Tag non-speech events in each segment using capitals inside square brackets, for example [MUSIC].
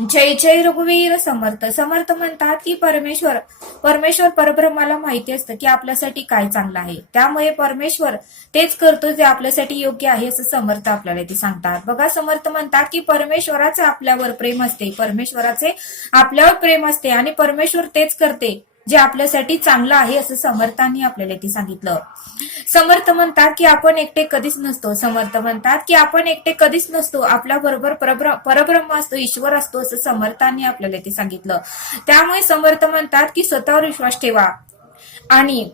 जय जय रघुवीर समर्थ. समर्थ म्हणतात की परमेश्वर परमेश्वर परब्रह्माला माहिती असतं की आपल्यासाठी काय चांगलं आहे. त्यामुळे परमेश्वर तेच करतो जे आपल्यासाठी योग्य आहे असं समर्थ आपल्याला ते सांगतात. बघा समर्थ म्हणतात की परमेश्वराचे आपल्यावर प्रेम असते. परमेश्वराचे आपल्यावर प्रेम असते आणि परमेश्वर तेच करते जे आपल्यासाठी चांगलं आहे असं समर्थांनी आपल्याला ते सांगितलं. समर्थ म्हणतात की आपण एकटे कधीच नसतो. समर्थ म्हणतात की आपण एकटे कधीच नसतो. आपल्या बरोबर परब्रह्म असतो ईश्वर असतो असं समर्थांनी आपल्याला ते सांगितलं. त्यामुळे समर्थ म्हणतात की स्वतःवर विश्वास ठेवा. आणि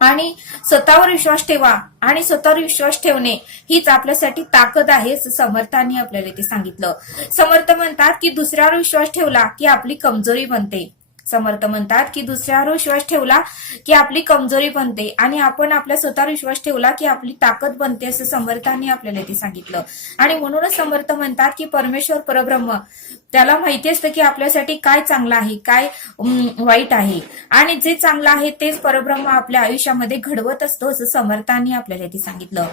आणि स्वतःवर विश्वास ठेवा. आणि स्वतःवर विश्वास ठेवणे हीच आपल्यासाठी ताकद आहे असं समर्थांनी आपल्याला ते सांगितलं. समर्थ म्हणतात की दुसऱ्यावर विश्वास ठेवला की आपली कमजोरी बनते. समर्थ म्हणतात की दुसऱ्यावर विश्वास ठेवला की आपली कमजोरी बनते आणि आपण आपल्या स्वतःवर विश्वास ठेवला की आपली ताकद बनते असं समर्थांनी आपल्याला ते सांगितलं. आणि म्हणूनच समर्थ म्हणतात की परमेश्वर परब्रह्म त्याला माहिती असतं की आपल्यासाठी काय चांगलं आहे काय वाईट आहे. आणि जे चांगलं आहे तेच परब्रह्म आपल्या आयुष्यामध्ये घडवत असतो असं समर्थांनी आपल्याला ते सांगितलं.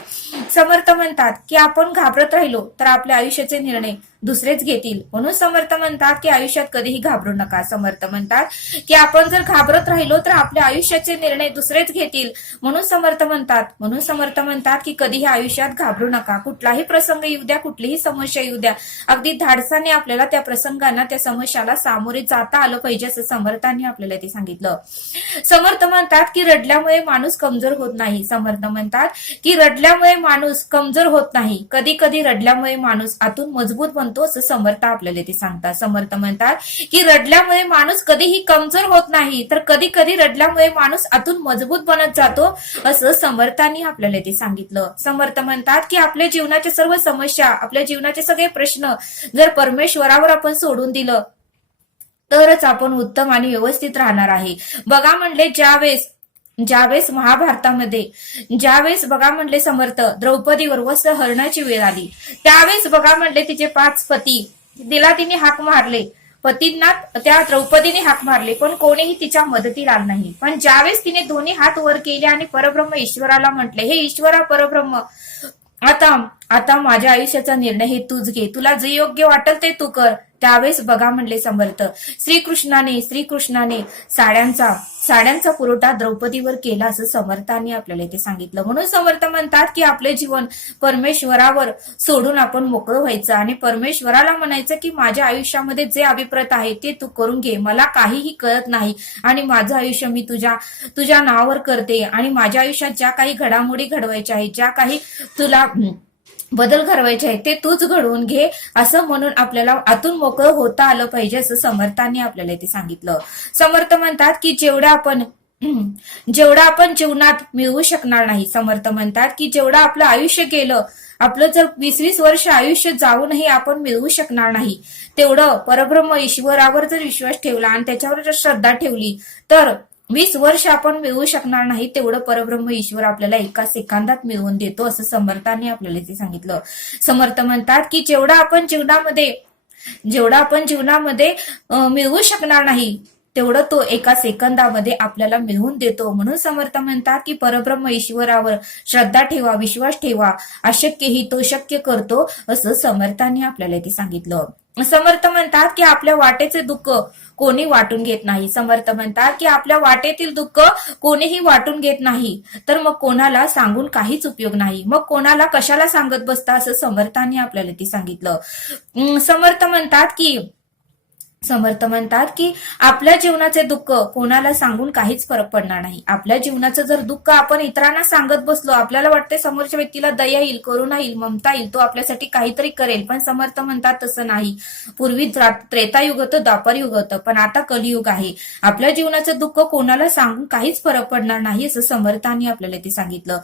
समर्थ म्हणतात की आपण घाबरत राहिलो तर आपल्या आयुष्याचे निर्णय दुसरेच घेतील. म्हणून समर्थ म्हणतात की आयुष्यात कधीही घाबरू नका. समर्थ म्हणतात की आपण जर घाबरत राहिलो तर आपल्या आयुष्याचे निर्णय दुसरेच घेतील. म्हणून समर्थ म्हणतात. म्हणून समर्थ म्हणतात की कधीही आयुष्यात घाबरू नका. कुठलाही प्रसंग येऊ द्या कुठलीही समस्या येऊ द्या. अगदी धाडसाने आपल्याला त्या प्रसंगांना त्या समस्याला सामोरे जाता आलं पाहिजे असं समर्थांनी आपल्याला ते सांगितलं. समर्थ म्हणतात की रडल्यामुळे माणूस कमजोर होत नाही. समर्थ म्हणतात की रडल्यामुळे माणूस कमजोर होत नाही. कधी कधी रडल्यामुळे माणूस आतून मजबूत बनतो असं समर्थ आपल्याला ते सांगतात. समर्थ म्हणतात की रडल्यामुळे माणूस कधीही कमजोर होत नाही. तर कधी कधी रडल्यामुळे माणूस आतून मजबूत बनत जातो असं समर्थांनी आपल्याला ते सांगितलं. समर्थ म्हणतात की आपल्या जीवनाच्या सर्व समस्या आपल्या जीवनाचे सगळे प्रश्न जर परमेश्वरावर आपण सोडून दिलं तरच आपण उत्तम आणि व्यवस्थित राहणार आहे. बघा म्हणले ज्यावेळेस ज्यावेळेस महाभारतामध्ये ज्यावेळेस बघा म्हणले समर्थ द्रौपदीवर वस्त्र हरणाची वेळ आली. त्यावेळेस बघा म्हणले तिचे पाच पती तिला तिने हाक मारले. पतींना त्या द्रौपदीने हाक मारले पण कोणीही तिच्या मदतीला आलं नाही. पण ज्यावेळेस तिने दोन्ही हात वर केले आणि परब्रह्म ईश्वराला म्हटले हे ईश्वरा परब्रह्म आता आता माझ्या आयुष्याचा निर्णय हे तूच घे. तुला जे योग्य वाटेल ते तू कर. त्यावेळेस बघा म्हणले समर्थ श्रीकृष्णाने श्रीकृष्णाने साड्यांचा साड्यांचा पुरवठा द्रौपदीवर केला असं समर्थांनी आपल्याला इथे सांगितलं. म्हणून समर्थ म्हणतात की आपले जीवन परमेश्वरावर सोडून आपण मोकळं व्हायचं आणि परमेश्वराला म्हणायचं की माझ्या आयुष्यामध्ये जे अभिप्रत आहे ते तू करून घे. मला काहीही कळत नाही आणि माझं आयुष्य मी तुझ्या तुझ्या नावावर करते आणि माझ्या आयुष्यात ज्या काही घडामोडी घडवायच्या आहेत ज्या काही तुला बदल घडवायचे आहेत ते तूच घडवून घे असं म्हणून आपल्याला आतून मोकळं होता आलं पाहिजे असं समर्थांनी आपल्याला ते सांगितलं. समर्थ म्हणतात की जेवढं आपण [CLEARS THROAT] जेवढं आपण जीवनात मिळवू शकणार नाही समर्थ म्हणतात की जेवढं आपलं आयुष्य गेलं आपलं जर वीस वीस वर्ष आयुष्य जाऊनही आपण मिळवू शकणार नाही तेवढं परब्रह्म ईश्वरावर जर विश्वास ठेवला आणि त्याच्यावर जर श्रद्धा ठेवली तर वीस वर्ष आपण मिळवू शकणार नाही तेवढं परब्रह्म ईश्वर आपल्याला एका सेकंदात मिळवून देतो असं समर्थाने आपल्याला ते सांगितलं. समर्थ म्हणतात की जेवढा आपण जीवनामध्ये जेवढा आपण जीवनामध्ये मिळवू शकणार नाही तेवढं तो एका सेकंदामध्ये आपल्याला मिळवून देतो. म्हणून समर्थ म्हणतात की परब्रह्म ईश्वरावर श्रद्धा ठेवा विश्वास ठेवा अशक्यही तो शक्य करतो असं समर्थांनी आपल्याला इथे सांगितलं. समर्थ म्हणतात की आपल्या वाटेचे दुःख कोणी वाटून घेत नाही. समर्थ म्हणतात की आपल्या वाटेतील दुःख कोणीही वाटून घेत नाही. तर मग कोणाला सांगून काहीच उपयोग नाही. मग कोणाला कशाला सांगत बसता असं समर्थांनी आपल्याला ते सांगितलं. समर्थ म्हणतात की समर्थ म्हणतात की आपल्या जीवनाचे दुःख कोणाला सांगून काहीच फरक पडणार नाही. आपल्या जीवनाचं जर दुःख आपण इतरांना सांगत बसलो आपल्याला वाटते समोरच्या व्यक्तीला दया येईल करुणा येईल ममता येईल तो आपल्यासाठी काहीतरी करेल पण समर्थ म्हणतात तसं नाही. पूर्वी त्रेतायुग होतं दापर युग होतं पण आता कलियुग आहे. आपल्या जीवनाचं दुःख कोणाला सांगून काहीच फरक पडणार नाही असं समर्थांनी आपल्याला ते सांगितलं.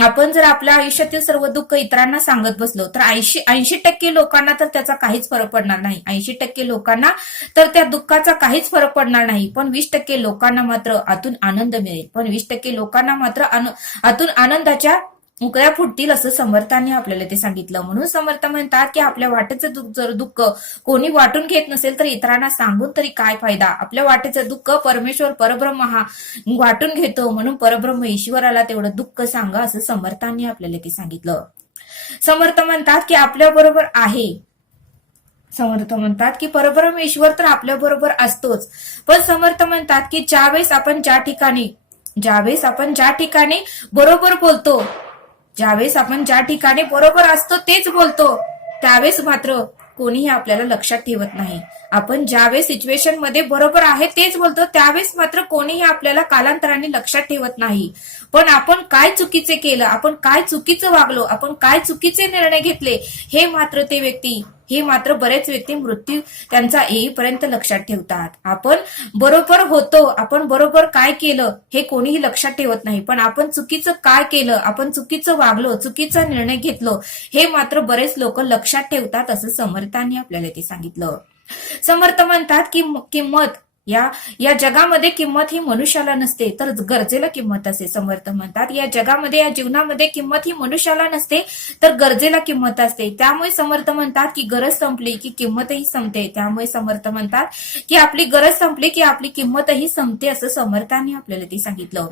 आपण जर आपल्या आयुष्यातील सर्व दुःख इतरांना सांगत बसलो तर ऐंशी ऐंशी टक्के लोकांना तर त्याचा काहीच फरक पडणार नाही. ऐंशी टक्के लोकांना तर त्या दुःखाचा काहीच फरक पडणार नाही. पण वीस टक्के लोकांना मात्र आतून आनंद मिळेल. पण वीस टक्के लोकांना मात्र आतून आनंदाच्या उकळ्या फुटतील असं समर्थांनी आपल्याला ते सांगितलं. म्हणून समर्थ म्हणतात की आपल्या वाटेचं दुःख जर दुःख कोणी वाटून घेत नसेल तर इतरांना सांगून तरी काय फायदा? आपल्या वाटेचं दुःख परमेश्वर परब्रह्म हा वाटून घेतो. म्हणून परब्रह्म ईश्वराला तेवढं दुःख सांगा असं समर्थांनी आपल्याला ते सांगितलं. समर्थ म्हणतात की आपल्या बरोबर आहे. समर्थ म्हणतात की परब्रह्मेश्वर तर आपल्या बरोबर असतोच. पण समर्थ म्हणतात की ज्यावेळेस आपण ज्या ठिकाणी ज्यावेळेस आपण ज्या ठिकाणी बरोबर बोलतो ज्यावेळेस आपण ज्या ठिकाणी बरोबर असतो तेच बोलतो. त्यावेळेस मात्र कोणीही आपल्याला लक्षात ठेवत नाही. आपण ज्यावेळेस सिच्युएशनमध्ये बरोबर आहे तेच बोलतो त्यावेळेस मात्र कोणीही आपल्याला कालांतराने लक्षात ठेवत नाही. पण आपण काय चुकीचे केलं आपण काय चुकीचं वागलो आपण काय चुकीचे निर्णय घेतले हे मात्र ते व्यक्ती हे मात्र बरेच व्यक्ती मृत्यू त्यांचा येईपर्यंत लक्षात ठेवतात. आपण बरोबर होतो आपण बरोबर काय केलं हे कोणीही लक्षात ठेवत नाही. पण आपण चुकीचं काय केलं आपण चुकीचं वागलो चुकीचा निर्णय घेतलो हे मात्र बरेच लोक लक्षात ठेवतात असं समर्थांनी आपल्याला ते सांगितलं. समर्थ म्हणतात की किंमत या या जगामध्ये किंमत ही मनुष्याला नसते तर गरजेला किंमत असते समर्थ म्हणतात. या जगामध्ये या जीवनामध्ये किंमत ही मनुष्याला नसते तर गरजेला किंमत असते. त्यामुळे समर्थ म्हणतात की गरज संपली की किंमतही संपते. त्यामुळे समर्थ म्हणतात की आपली गरज संपली की आपली किंमतही संपते असं समर्थांनी आपल्याला ते सांगितलं.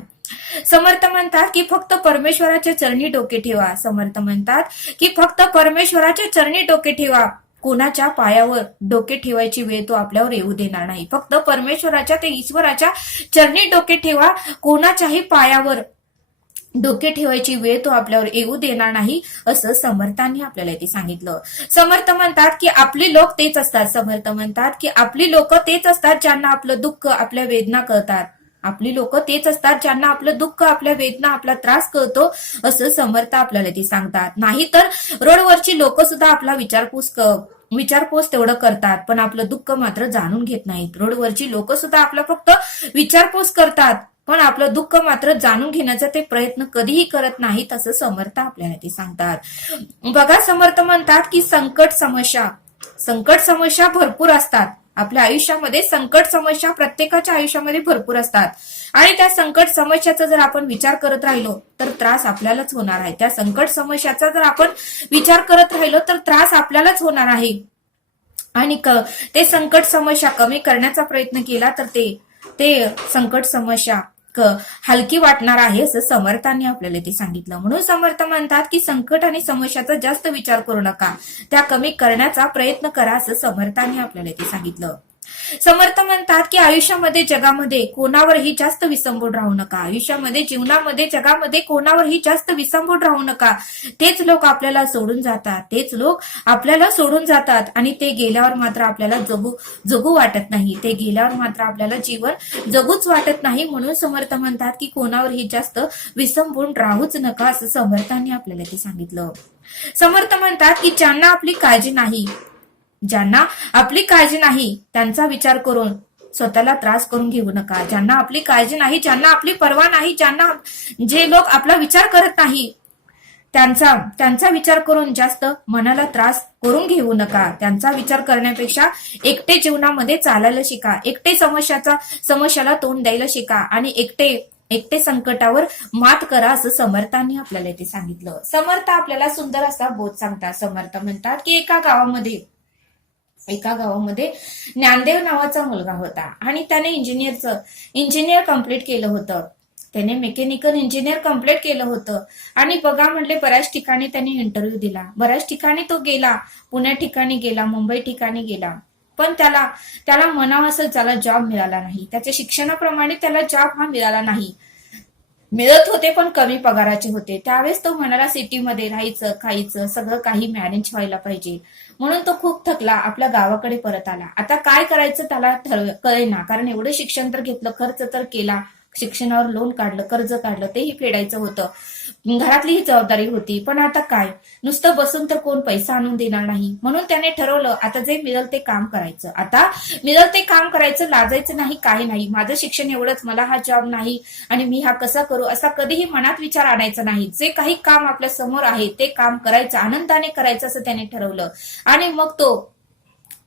समर्थ म्हणतात की फक्त परमेश्वराच्या चरणी डोके ठेवा. समर्थ म्हणतात की फक्त परमेश्वराच्या चरणी डोके ठेवा. कोणाच्या पायावर डोके ठेवायची वेळ तो आपल्यावर येऊ देणार नाही. फक्त परमेश्वराच्या ते ईश्वराच्या चरणी डोके ठेवा. कोणाच्याही पायावर डोके ठेवायची वेळ तो आपल्यावर येऊ देणार नाही असं समर्थांनी आपल्याला ते सांगितलं. समर्थ म्हणतात की आपले लोक तेच असतात. समर्थ म्हणतात की आपली लोक तेच असतात ज्यांना आपलं दुःख आपल्या वेदना कळतात. आपली लोक तेच असतात ज्यांना आपलं दुःख आपल्या वेदना आपला त्रास कळतो असं समर्थ आपल्याला ते सांगतात. नाहीतर रोडवरची लोक सुद्धा आपला विचारपूस विचारपूस तेवढं करतात पण आपलं दुःख मात्र जाणून घेत नाहीत. रोडवरची लोक सुद्धा आपला फक्त विचारपूस करतात पण आपलं दुःख मात्र जाणून घेण्याचा ते प्रयत्न कधीही करत नाहीत असं समर्थ आपल्याला ते सांगतात. बघा समर्थ म्हणतात की संकट समस्या संकट समस्या भरपूर असतात. आपल्या आयुष्यामध्ये संकट समस्या प्रत्येकाच्या आयुष्यामध्ये भरपूर असतात. आणि त्या संकट समस्याचा जर आपण विचार करत राहिलो तर त्रास आपल्यालाच होणार आहे. त्या संकट समस्याचा जर आपण विचार करत राहिलो तर त्रास आपल्यालाच होणार आहे. आणि क- ते संकट समस्या कमी करण्याचा प्रयत्न केला तर ते ते संकट समस्या हलकी वाटणार आहे असं समर्थांनी आपल्याला ते सांगितलं. म्हणून समर्थ म्हणतात की संकट आणि समस्याचा जास्त विचार करू नका. त्या कमी करण्याचा प्रयत्न करा असं समर्थांनी आपल्याला ते सांगितलं. समर्थ म्हणतात की आयुष्यामध्ये जगामध्ये कोणावरही जास्त विसंबून राहू नका. आयुष्यामध्ये जीवनामध्ये जगामध्ये कोणावरही जास्त विसंबून राहू नका. तेच लोक आपल्याला सोडून जातात. तेच लोक आपल्याला सोडून जातात. आणि ते गेल्यावर मात्र आपल्याला जगू जगू वाटत नाही. ते गेल्यावर मात्र आपल्याला जीवन जगूच वाटत नाही. म्हणून समर्थ म्हणतात की कोणावरही जास्त विसंबून राहूच नका असं समर्थांनी आपल्याला ते सांगितलं. समर्थ म्हणतात की ज्यांना आपली काळजी नाही ज्यांना आपली काळजी नाही त्यांचा विचार करून स्वतःला त्रास करून घेऊ नका. ज्यांना आपली काळजी नाही ज्यांना आपली पर्वा नाही ज्यांना जे लोक आपला विचार करत नाही त्यांचा त्यांचा विचार करून जास्त मनाला त्रास करून घेऊ नका. त्यांचा विचार करण्यापेक्षा एकटे जीवनामध्ये चालायला शिका. एकटे समस्याचा समस्याला तोंड द्यायला शिका आणि एकटे एकटे संकटावर मात करा असं समर्थांनी आपल्याला ते सांगितलं. समर्थ आपल्याला सुंदर असा बोध सांगतात. समर्थ म्हणतात की एका गावामध्ये एका गावामध्ये ज्ञानदेव नावाचा मुलगा होता. आणि त्याने इंजिनियरचं इंजिनियर कंप्लीट केलं होतं. त्याने मेकॅनिकल इंजिनियर कंप्लीट केलं होतं. आणि बघा म्हणले बऱ्याच ठिकाणी त्याने इंटरव्ह्यू दिला. बऱ्याच ठिकाणी तो गेला. पुण्या ठिकाणी गेला मुंबई ठिकाणी गेला. पण त्याला त्याला मनावासच त्याला जॉब मिळाला नाही. त्याच्या शिक्षणाप्रमाणे त्याला जॉब हा मिळाला नाही. मिळत होते पण कमी पगाराचे होते. त्यावेळेस तो म्हणाला सिटीमध्ये राहायचं खायचं सगळं काही मॅनेज व्हायला पाहिजे. म्हणून तो खूप थकला आपल्या गावाकडे परत आला. आता काय करायचं त्याला ठरव कळेना. कारण एवढं शिक्षण तर घेतलं खर्च तर केला. शिक्षणावर लोन काढलं कर्ज काढलं तेही फेडायचं होतं. घरातली ही जबाबदारी होती पण आता काय? नुसतं बसून तर कोण पैसा आणून देणार नाही? म्हणून त्याने ठरवलं आता जे मिळेल ते काम करायचं. आता मिळेल ते काम करायचं लाजायचं नाही काही नाही. माझं शिक्षण एवढंच मला हा जॉब नाही आणि मी हा कसा करू? असा कधीही मनात विचार आणायचा नाही. जे काही काम आपल्यासमोर आहे ते काम करायचं आनंदाने करायचं असं त्याने ठरवलं. आणि मग तो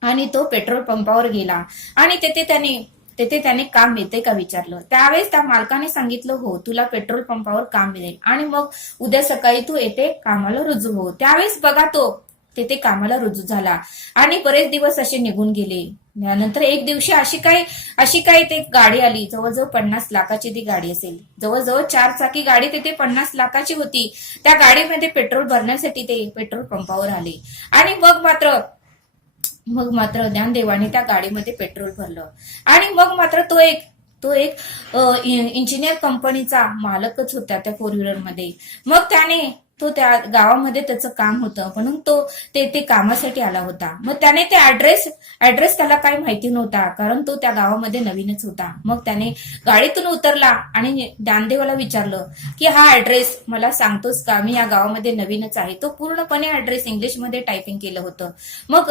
आणि तो पेट्रोल पंपावर गेला. आणि तेथे त्याने तेथे त्याने काम मिळते का विचारलं. त्यावेळेस त्या मालकाने सांगितलं हो तुला पेट्रोल पंपावर काम मिळेल. आणि मग उद्या सकाळी तू येते कामाला रुजू हो. त्यावेळेस बघा तो तेथे कामाला रुजू झाला. आणि बरेच दिवस असे निघून गेले. त्यानंतर एक दिवशी अशी काही अशी काही ते गाडी आली. जवळजवळ पन्नास लाखाची ती गाडी असेल. जवळजवळ चार चाकी गाडी तिथे पन्नास लाखाची होती. त्या गाडीमध्ये पेट्रोल भरण्यासाठी ते पेट्रोल पंपावर आले. आणि मग मात्र मग मात्र ज्ञानदेवाने त्या गाडीमध्ये पेट्रोल भरलं. आणि मग मात्र तो एक तो एक इंजिनियर कंपनीचा मालकच होता त्या फोर व्हीलरमध्ये मग त्याने तो त्या गावामध्ये त्याचं काम होतं. म्हणून तो ते ते कामासाठी आला होता. मग त्याने ते ऍड्रेस ऍड्रेस त्याला काही माहिती नव्हता कारण तो त्या गावामध्ये नवीनच होता. मग त्याने गाडीतून उतरला आणि ज्ञानदेवाला विचारलं की हा ऍड्रेस मला सांगतोस का? मी या गावामध्ये नवीनच आहे. तो पूर्णपणे ऍड्रेस इंग्लिशमध्ये टायपिंग केलं होतं. मग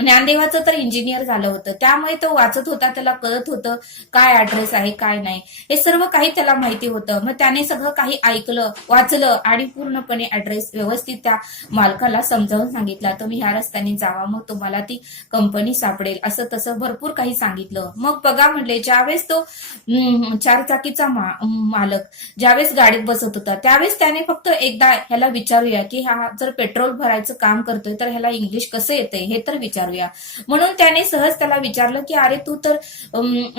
ज्ञानदेवाचं तर इंजिनियर झालं होतं. त्यामुळे तो वाचत होता त्याला कळत होतं काय ऍड्रेस आहे काय नाही. हे सर्व काही त्याला माहिती होतं. मग त्याने सगळं काही ऐकलं वाचलं आणि पूर्णपणे ऍड्रेस व्यवस्थित त्या मालकाला समजावून सांगितला. तुम्ही ह्या रस्त्याने जावा मग तुम्हाला ती कंपनी सापडेल. असं तसं भरपूर काही सांगितलं. मग बघा म्हणले ज्यावेळेस तो चारचाकीचा मा- मालक ज्यावेळेस गाडीत बसत होता त्यावेळेस त्याने फक्त एकदा ह्याला विचारूया की हा जर पेट्रोल भरायचं काम करतोय तर ह्याला इंग्लिश कसं येतंय हे तर विचारूया. म्हणून त्याने सहज त्याला विचारलं की अरे तू तर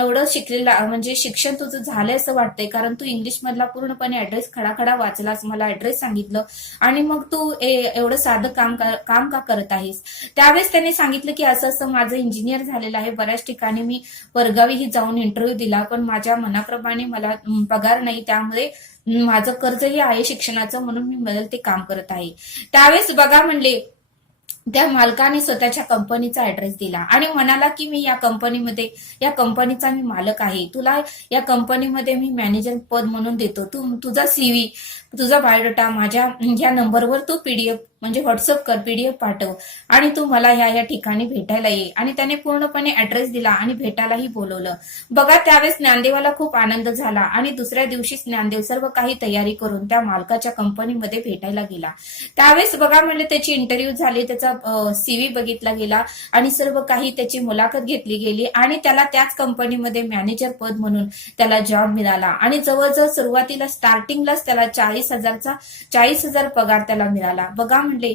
एवढं शिकलेला म्हणजे शिक्षण तुझं झालंय असं वाटतंय कारण तू इंग्लिश मधला पूर्णपणे ऍड्रेस खडाखडा वाचलास मला ऍड्रेस सांगितलं. आणि मग तू एवढं साधं काम का- काम का करत आहेस? त्यावेळेस त्यांनी सांगितलं की असं असं माझं इंजिनियर झालेलं आहे. बऱ्याच ठिकाणी मी परगावीही जाऊन इंटरव्ह्यू दिला पण माझ्या मनाप्रमाणे मला पगार नाही. त्यामुळे माझं कर्जही आहे शिक्षणाचं म्हणून मी बदल ते काम करत आहे. त्यावेळेस बघा म्हणले त्या मालकाने स्वतःच्या कंपनीचा ऍड्रेस दिला आणि म्हणाला की मी या कंपनीमध्ये या कंपनीचा मी मालक आहे. तुला या कंपनीमध्ये मी मॅनेजर पद म्हणून देतो. तू तुझा सीव्ही तुझा बायोडाटा माझ्या ह्या नंबरवर तू पीडीएफ म्हणजे व्हॉट्सअप कर पीडीएफ पाठव. आणि तू मला ह्या या ठिकाणी भेटायला ये. आणि त्याने पूर्णपणे ऍड्रेस दिला आणि भेटायलाही बोलवलं. बघा त्यावेळेस ज्ञानदेवाला खूप आनंद झाला आणि दुसऱ्या दिवशीच ज्ञानदेव सर्व काही तयारी करून त्या मालकाच्या कंपनीमध्ये भेटायला गेला. त्यावेळेस बघा म्हणले त्याची इंटरव्ह्यू झाली त्याचा सीव्ही बघितला गेला आणि सर्व काही त्याची मुलाखत घेतली गेली आणि त्याला त्याच कंपनीमध्ये मॅनेजर पद म्हणून त्याला जॉब मिळाला. आणि जवळजवळ सुरुवातीला स्टार्टिंगलाच त्याला चाळीस चाळीस हजारचा चाळीस हजार पगार त्याला मिळाला. बघा म्हणले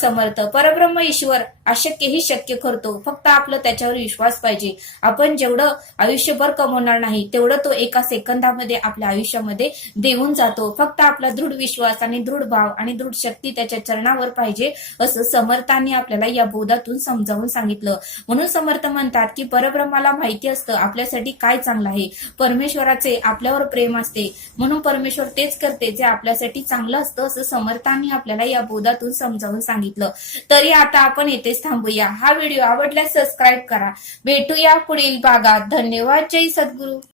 समर्थ परब्रह्म ईश्वर अशक्यही शक्य करतो. फक्त आपलं त्याच्यावर विश्वास पाहिजे. आपण जेवढं आयुष्यभर कमवणार नाही तेवढं तो एका सेकंदामध्ये आपल्या आयुष्यामध्ये देऊन जातो. फक्त आपला दृढ विश्वास आणि दृढ भाव आणि दृढ शक्ती त्याच्या चरणावर पाहिजे असं समर्थांनी आपल्याला या बोधातून समजावून सांगितलं. म्हणून समर्थ म्हणतात की परब्रह्माला माहिती असतं आपल्यासाठी काय चांगलं आहे. परमेश्वराचे आपल्यावर प्रेम असते. म्हणून परमेश्वर तेच करते जे आपल्यासाठी चांगलं असतं असं समर्थांनी आपल्याला या बोधातून समजावून सांगितलं. तरी आता आपण येथेच थांबूया. हा व्हिडिओ आवडल्यास सबस्क्राईब करा. भेटूया पुढील भागात. धन्यवाद. जय सद्गुरू.